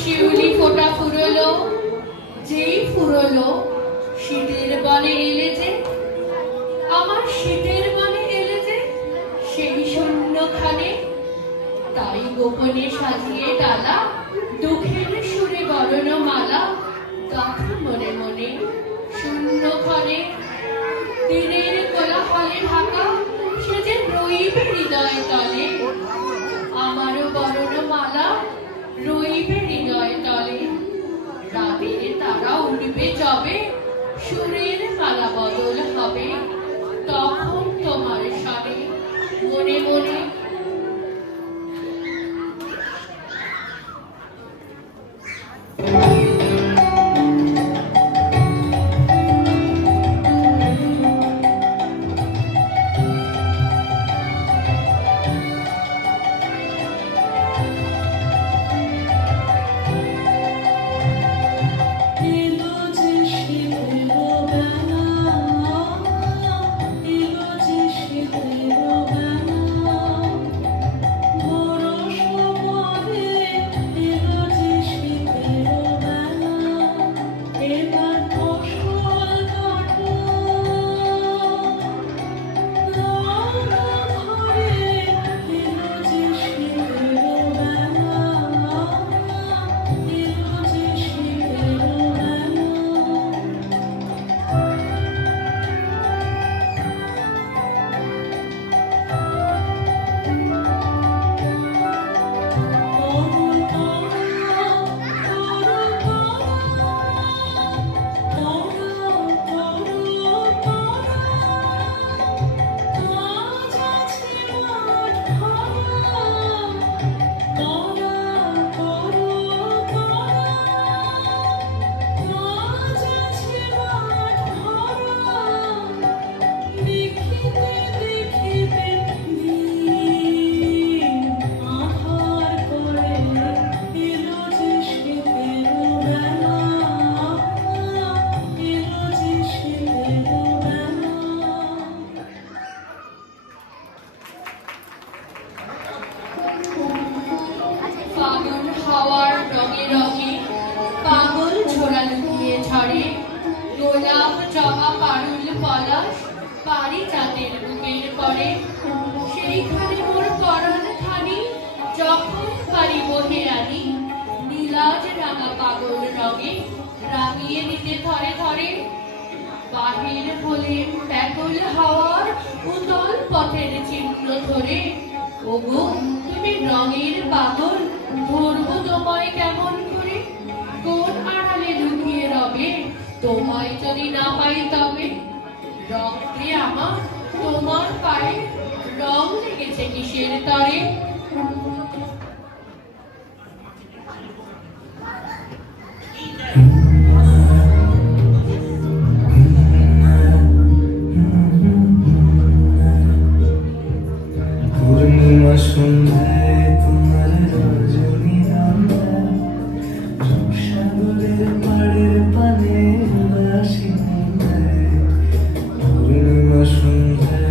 শিউলি ফোটা ফুরলো, যেই ফুরলো শীতের বনে এলে যে, আমার শীতের বনে এলে যে, সেই শূন্যখানে তাই গোপনে সাজিয়ে ডালা, দুঃখের সুরে গড়ন মালা, গাথা মনে মনে শূন্যক্ষণে দিনের কোলাহলে ঢাকা, সে যে রইবে হৃদয় তলে, আমারও বরণ মালা রইবে হৃদয় তলে। রাতের তারা উঠবে যবে, সুরের মালা বদল হবে, তখন তোমার স্বরে মনে মনে ফাগুন হাওয়ার রঙে রঙে পাগল ঝোলা লুকিয়ে ঝরে, গোলাপ জবা পারুল পলাশ পারিজাতের বুকের পরে, সেইখানে মোর পরাণ খানি যখন পারি বহে আনি, নীলাজ রাঙা পাগল রঙে রাঙিয়ে নিতে ধরে ধরে। বাহির হলে ব্যাকুল হাওয়ার উতল পথের চিহ্ন ধরে, ওগো তুমি রঙের পাগল, ধরবো তোমায় কেমন করে, কোন আড়ালে লুকিয়ে রবে, তোমায় যদি না পাই তবে। রক্তে আমার তোমার পায়ে রং লেগেছে কিসের তরে। পূর্ণিমা সন্ধ্যায় তোমার রজনীগন্ধা, সাগরের পাড়ের পানে বাঁশি বাজায়। পূর্ণিমা সন্ধ্যায়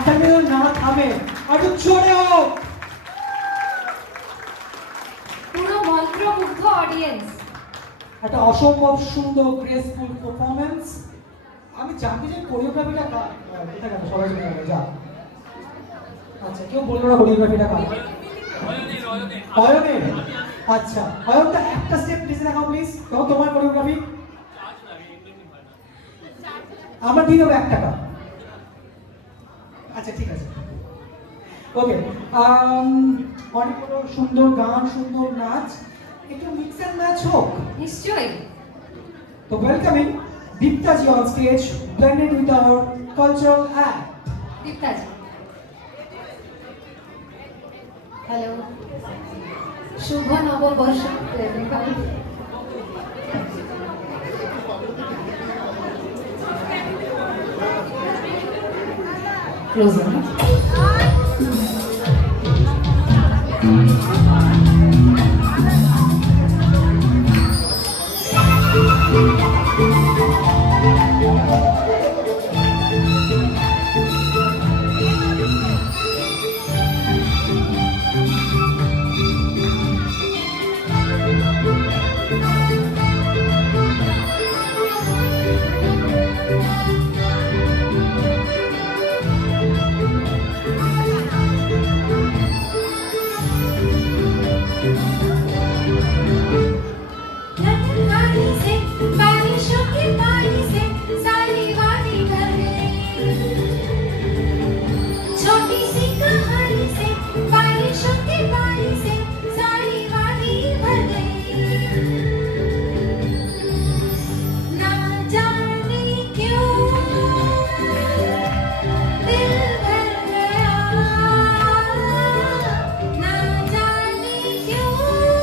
গানটাকে না থামে একটু জোরে হোক। পুরো মন্ত্রমুগ্ধ অডিয়েন্স। একটা অসম্ভব সুন্দর গ্রেসফুল পারফরমেন্স। আমি জানতে চাই কোরিওগ্রাফিটা কোথায় গেল, সবাই চলে গেল যা। আচ্ছা, কেউ বললো না কোরিওগ্রাফিটা কার? অয়নের। আচ্ছা, অয়নটা একটা স্টেপ নিচে দেখাও প্লিজ। তখন তোমার কোরিওগ্রাফি আমরা দিয়ে দেবো 1 টাকা। আচ্ছা ঠিক আছে, ওকে। অনেকগুলো সুন্দর গান, সুন্দর নাচ, একটু মিক্স অ্যান্ড ম্যাচ হোক। নিশ্চয়ই। তো welcoming Diptaji on stage, blended with our cultural act. Diptaji. Hello, শুভ নববর্ষ এভরিবডি। ক্লোজার। ना जाने क्यों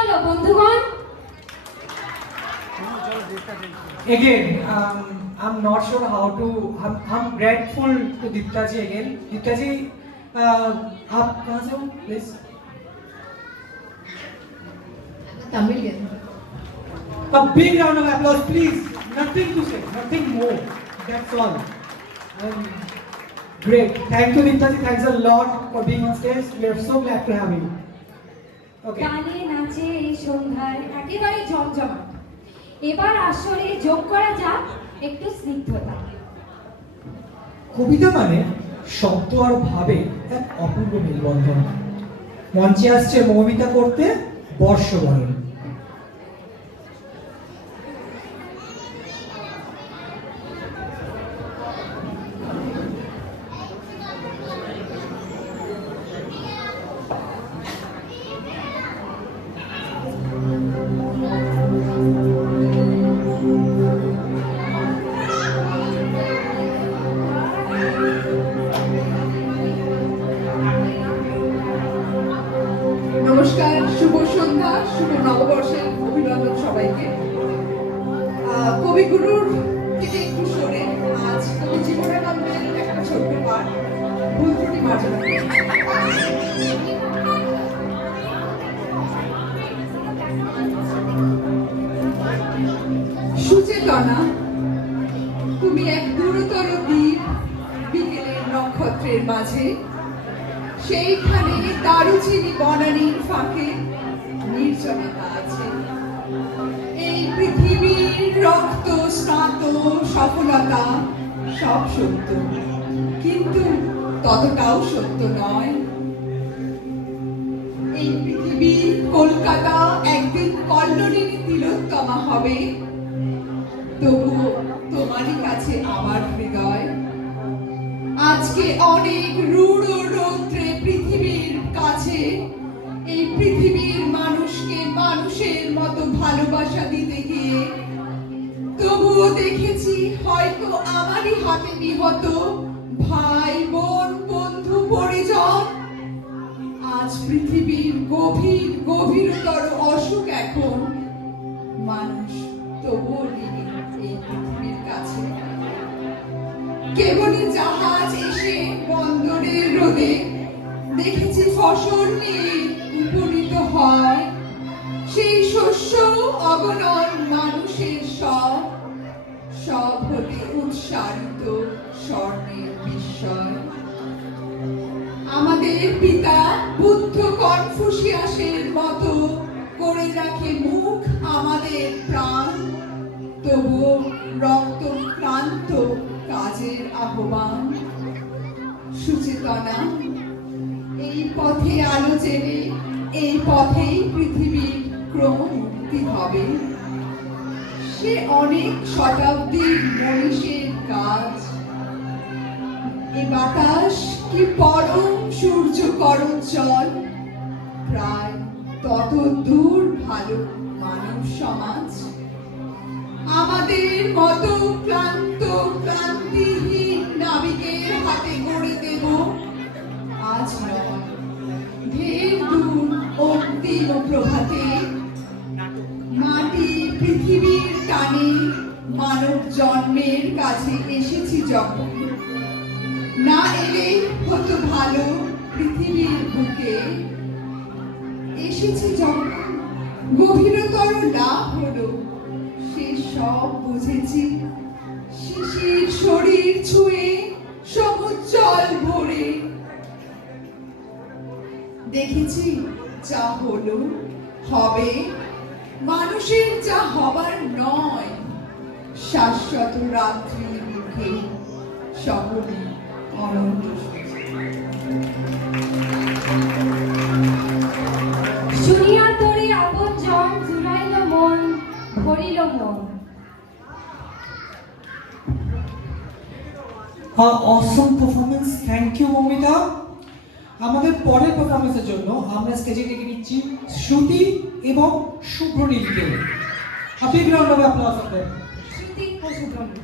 বলো বন্ধুগণ? Again, I'm not sure how to. I'm grateful to Deepta ji again. Deepta ji, आप कहाँ से हो, please? Tamilian. A big round of applause, please. Nothing to say, nothing more. That's all. Great. Thank you, Deepta ji. Thanks a lot for being on stage. We are so glad to have you. Okay. গানে নাচে এই সন্ধ্যায় একেবারে জমজমাট। এবার আসরে যোগ করা যাক একটু স্নিগ্ধতা। কবিতা মানে শব্দ আর ভাবে এক অপূর্ব মেলবন্ধন। মঞ্চে আসছে মৌমিতা করতে বর্ষবরণ। নমস্কার, শুভ সন্ধ্যা, শুভ নববর্ষের অভিনন্দন সবাইকে। কবিগুরুর থেকে একটু সরে আজ কবি জীবনানন্দের একটা ছোট্ট পাঠ ভুল ত্রুটি মার্জনা করি। সুচেতনা, তুমি এক দূরতর দ্বীপ বিকেলের নক্ষত্রের মাঝে, সেইখানে দারুচিনি বনানীর ফাঁকে নির্জনতা আছে। এই পৃথিবীর রক্ত স্নাত সফলতা সব সত্য, কিন্তু ততটাও সত্য নয়। এই পৃথিবীর কলকাতা একদিন কল্লোলিনী তিলোত্তমা হবে, তবুও তোমারই কাছে আমার হৃদয় আজকে অনেক রূঢ় রৌদ্রে পৃথিবীর কাছে এই পৃথিবীর মানুষকে মানুষের মতো ভালোবাসা দিতে গিয়ে তবুও দেখেছি হয়তো আমারই হাতে নিহত ভাই বোন বন্ধু পরিজন। আজ পৃথিবীর গভীরতর অসুখ এখন মানুষ তবুও ঋণী এই পৃথিবীর কাছে। কেবলই জাহাজ এসে বন্দরের রোদে দেখেছি ফসল নিয়ে উপনীত হয়, সেই শস্য অগণন মানুষের সব হতে উৎসারিত স্বর্ণের বিস্ময়। আমাদের পিতা বুদ্ধ কনফুসিয়াসের মতো করে রাখে মুখ আমাদের প্রাণ, তবুও রক্ত ক্লান্ত কাজের আহ্বান। সুচেতনা, এই পথে আলো জেলে এই পথেই পৃথিবীর ক্রমমুক্তি হবে। সে অনেক শতাব্দীর মনীষের কাজ। এ বাতাস কি পরম সূর্য করজ্জ্বল, প্রায় তত দূর ভালো মানব সমাজ। আমাদের মতো ক্লান্তিহীন নাবিকের হাতে গড়ে দেব আজ নয় ঢের দূর অন্তিম প্রভাতে মাটি পৃথিবীর টানে মানব জন্মের কাছে এসেছি যখন, না এলে হতো ভালো পৃথিবীর বুকে। এসেছি যখন গভীরতর লাভ হলো, সে সব বুঝেছি শিশির শরীর ছুঁয়ে সমুজ্জ্বল ভরে। দেখেছি যা হলো হবে মানুষের যা হবার নয়, শাশ্বত রাত্রির মুখে সকলে অনন্ত শুনিয়া তোরে আপন জন জুড়াইল মন ভরিল মন। Awesome performance. Thank you, Moumita. আমাদের পরের পারফরমেন্সের জন্য আমরা স্টেজে ডেকে নিচ্ছি শ্রুতি এবং শুভ্রনীলকে। A big round of applause for them. Shruti O Subhranil.